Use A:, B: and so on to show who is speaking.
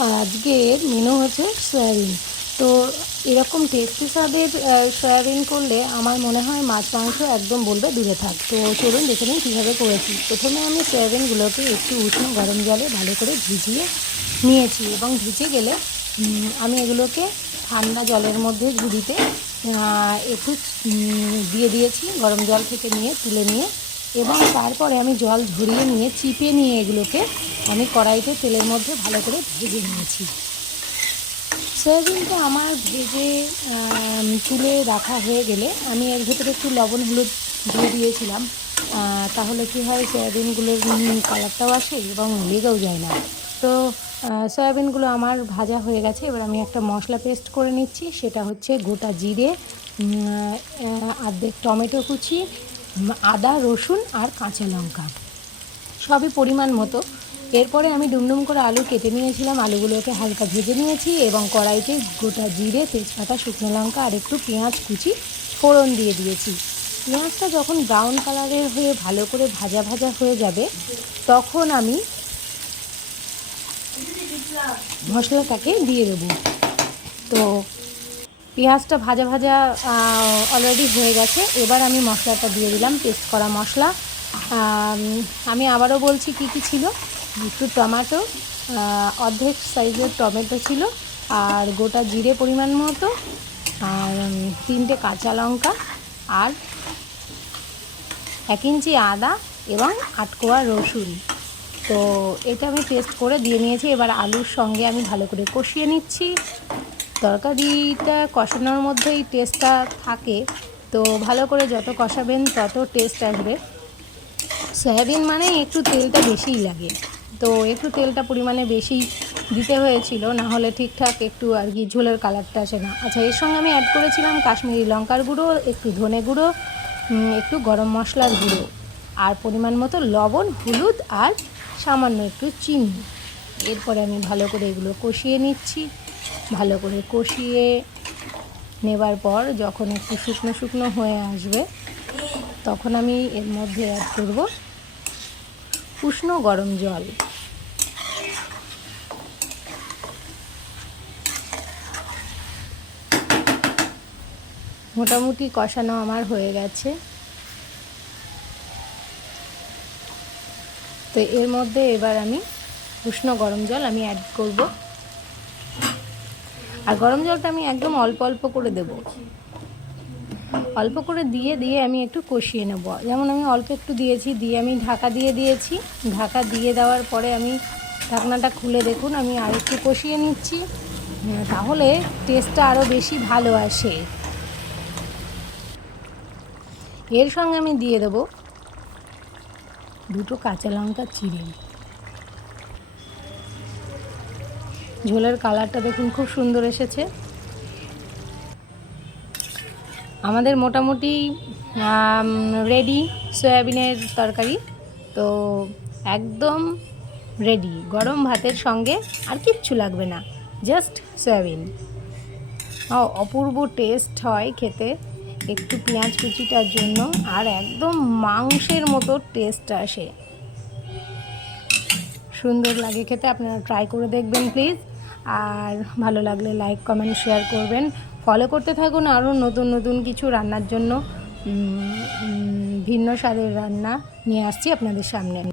A: আজকের মেনু হচ্ছে সয়াবিন তো এরকম টেস্টি স্বাদের সয়াবিন করলে আমার মনে হয় মাছ, মাংস একদম বলবে দূরে থাক। তো চলুন দেখে নিন কীভাবে করেছি। প্রথমে আমি সয়াবিনগুলোকে একটু উষ্ণ গরম জলে ভালো করে ভিজিয়ে নিয়েছি এবং ভিজে গেলে আমি এগুলোকে ঠান্ডা জলের মধ্যে ঝুড়িতে একটু দিয়ে দিয়েছি। গরম জল থেকে নিয়ে তুলে নিয়ে এবং তারপরে আমি জল ঝরিয়ে নিয়ে, চিপে নিয়ে এগুলোকে আমি কড়াইতে তেলের মধ্যে ভালো করে ভেজে নিয়েছি। সয়াবিনটা আমার ভেজে তুলে রাখা হয়ে গেলে আমি এর ভেতরে একটু লবণ হলুদ দিয়ে দিয়েছিলাম। তাহলে কি হয়, সয়াবিনগুলোর কালারটাও আসে এবং লেগেও যায় না। তো সয়াবিনগুলো আমার ভাজা হয়ে গেছে, এবার আমি একটা মশলা পেস্ট করে নিচ্ছি, সেটা হচ্ছে গোটা জিরে অর্ধেক টমেটো কুচি আদা, রসুন আর কাঁচা লঙ্কা। সবই পরিমাণ মতো। এরপরে আমি ডুমডুম করে আলু কেটে নিয়েছিলাম। আলুগুলোকে হালকা ভেজে নিয়েছি এবং কড়াইতে গোটা জিরে, তেজপাতা, শুকনো লঙ্কা আর একটু পেঁয়াজ কুচি ফোড়ন দিয়ে দিয়েছি। পেঁয়াজটা যখন ব্রাউন কালারের হয়ে ভালো করে ভাজা ভাজা হয়ে যাবে, তখন আমি মশলাটাকে দিয়ে দেবো। তো পেঁয়াজটা ভাজা ভাজা অলরেডি হয়ে গেছে। এবার আমি মশলাটা দিয়ে দিলাম পেস্ট করা মশলা। আমি আবারও বলছি কি কি ছিল? একটু টমেটো অর্ধেক সাইজের টমেটো ছিল, আর গোটা জিরে পরিমাণ মতো, আর তিনটে কাঁচা লঙ্কা, আর এক ইঞ্চি আদা এবং আটকোয়া রসুন। তো এটা আমি পেস্ট করে দিয়ে নিয়েছি। এবার আলুর সঙ্গে আমি ভালো করে কষিয়ে নিচ্ছি। তরকারিটা কষানোর মধ্যেই টেস্টটা থাকে। তো ভালো করে যত কষাবেন, তত টেস্ট আসবে। সয়াবিন মানে একটু তেলটা বেশিই লাগে। তো একটু তেলটা পরিমাণে বেশি দিতে হয়েছিল, না হলে ঠিকঠাক একটু আর কি ঝোলের কালারটা আসে না। আচ্ছা এর সঙ্গে আমি অ্যাড করেছিলাম কাশ্মীরি লঙ্কার গুঁড়ো, একটু ধনে গুঁড়ো একটু গরম মশলার গুঁড়ো। আর পরিমাণ মতো লবণ, হলুদ আর সামান্য একটু চিনি। এরপরে আমি ভালো করে এগুলো কষিয়ে নিচ্ছি। ভালো করে কষিয়ে নেবার পর যখন একটু শুকনো শুকনো হয়ে আসবে, তখন আমি এর মধ্যে অ্যাড করব উষ্ণ গরম জল। মোটামুটি কষানো আমার হয়ে গেছে। তো এর মধ্যে এবার আমি উষ্ণ গরম জল আমি অ্যাড করব। আর গরম জলটা আমি একদম অল্প অল্প করে দেব। অল্প করে দিয়ে দিয়ে আমি একটু কষিয়ে নেব। যেমন আমি অল্প একটু দিয়েছি, দিয়ে আমি ঢাকা দিয়ে দিয়েছি। ঢাকা দিয়ে দেওয়ার পরে আমি ঢাকনাটা খুলে দেখুন, আমি আর একটু কষিয়ে নিচ্ছি। তাহলে টেস্টটা আরও বেশি ভালো আসে। এর সঙ্গে আমি দিয়ে দেবো দুটো কাঁচা লঙ্কা চিড়ে। ঝোলের কালারটা দেখুন খুব সুন্দর এসেছে। আমাদের মোটামুটি রেডি সয়াবিনের তরকারি। তো একদম রেডি গরম ভাতের সঙ্গে আর কিচ্ছু লাগবে না জাস্ট সয়াবিন। ও, অপূর্ব টেস্ট হয় খেতে একটু পেঁয়াজ কুচিটার জন্য আর একদম মাংসের মতো টেস্ট আসে। সুন্দর লাগে খেতে আপনারা ট্রাই করে দেখবেন প্লিজ আর ভালো লাগলে লাইক কমেন্ট শেয়ার করবেন। ফলো করতে থাকুন আরও নতুন নতুন কিছু রান্নার জন্য। ভিন্ন স্বাদের রান্না নিয়ে আসছি আপনাদের সামনে।